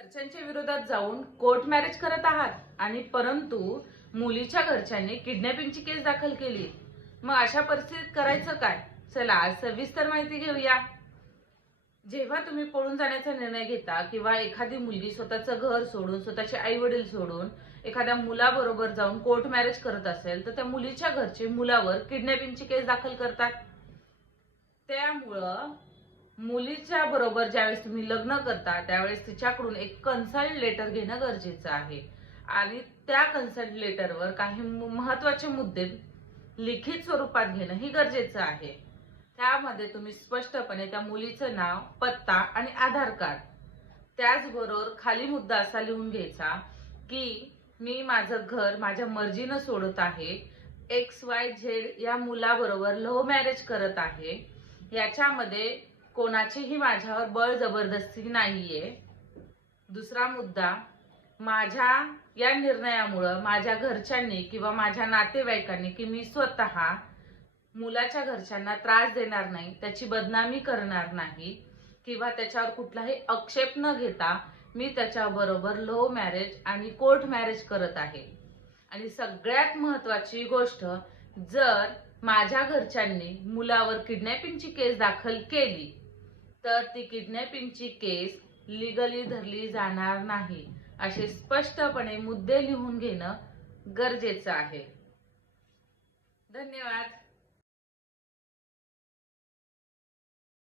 घरच्यांच्या विरोधात जाऊन कोर्ट मॅरेज करत आहात आणि परंतु मुलीच्या घरच्यांनी किडनॅपिंगची केस दाखल केली। मग अशा परिस्थितीत करायचं काय? चला आज सविस्तर माहिती घेऊया। जेव्हा तुम्ही पळून जाण्याचा निर्णय घेता किंवा एखादी मुलगी स्वतःचं घर सोडून, स्वतःचे आई वडील सोडून एखाद्या मुलाबरोबर जाऊन कोर्ट मॅरेज करत असेल तर त्या मुलीच्या घरचे मुलावर किडनॅपिंगची केस दाखल करतात। त्यामुळं मुलीच्या बरोबर ज्यावेळेस तुम्ही लग्न करता त्यावेळेस तिच्याकडून एक कन्सल्ट लेटर घेणं गरजेचं आहे आणि त्या कन्सल्ट लेटरवर काही महत्त्वाचे मुद्दे लिखित स्वरूपात घेणं ही गरजेचं आहे। त्यामध्ये तुम्ही स्पष्टपणे त्या मुलीचं नाव, पत्ता आणि आधार कार्ड, त्याचबरोबर खाली मुद्दा असा लिहून घ्यायचा की मी माझं घर माझ्या मर्जीनं सोडत आहे, XYZ या मुलाबरोबर लव्ह मॅरेज करत आहे, याच्यामध्ये कोणाचीही माझ्यावर बळ जबरदस्ती नाहीये। दुसरा मुद्दा, माझ्या या निर्णयामुळे माझ्या घरच्यांनी किंवा माझ्या नातेवाईकांनी की मी स्वतः मुलाच्या घरच्यांना त्रास देणार नाही, त्याची बदनामी करणार नाही किंवा त्याच्यावर कुठलाही आक्षेप न घेता मी त्याच्याबरोबर लव्ह मॅरेज आणि कोर्ट मॅरेज करत आहे। आणि सगळ्यात महत्त्वाची गोष्ट, जर माझ्या घरच्यांनी मुलावर किडनॅपिंगची केस दाखल केली तर ती किडनॅपिंगची केस लीगली धरली जाणार नाही, असे स्पष्टपणे मुद्दे लिहून घेणं गरजेचं आहे। धन्यवाद।